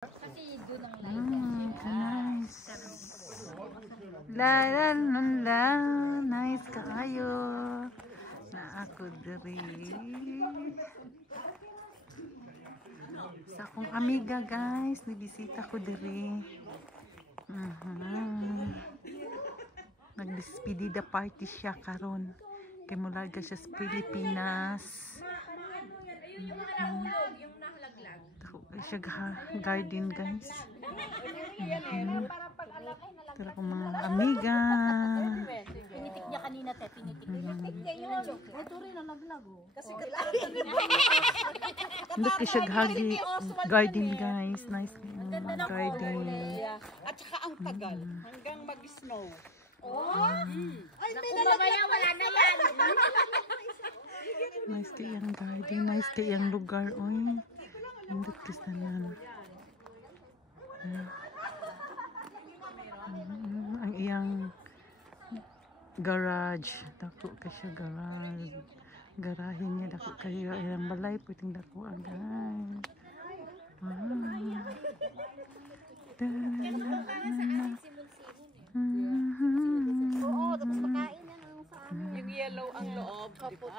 Kasi doon ang light. Nice. La la la, nice kaayo. Na ako diri. Sa akong amiga guys, nibisita ko diri. Nag-despedida party siya karon. Kay mula siya sa Pilipinas. Siya garden guys. Tara ko mga amiga. Pinitik niya kanina te, pinitik niya. Ito rin ang laglag oh. Kasi Hindi ko siya garden guys. Nice garden. At saka ang tagal hanggang mag-snow. Ay, may lalagyan. Wala na yan. Nice kayang garden. Nice kayang lugar. Oy. Hindi kisanan. Ang iyang garage. Dako ka siya garage. Garahin niya. Dako kayo. Iyang balay. Pwedeng dako ang guys. Oo, tapos makain yan ang sa amin. Yung yellow ang loob, di ba?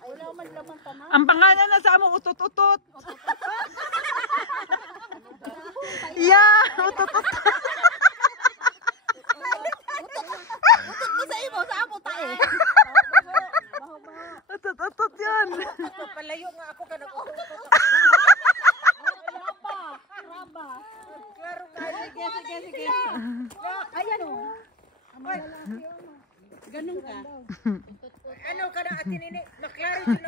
Wala man laman tanan. Ang pangalan na sa amo, utot-utot. Yeah, utot-utot. Utot mo sa imo, sa amo tae. Utot-utot yan. Palayo nga ako ka nag-utot. Raba. Klaro ka. Sige. Ayan o. Ganun ka. Ano ka na atin ini? Naklaro yun.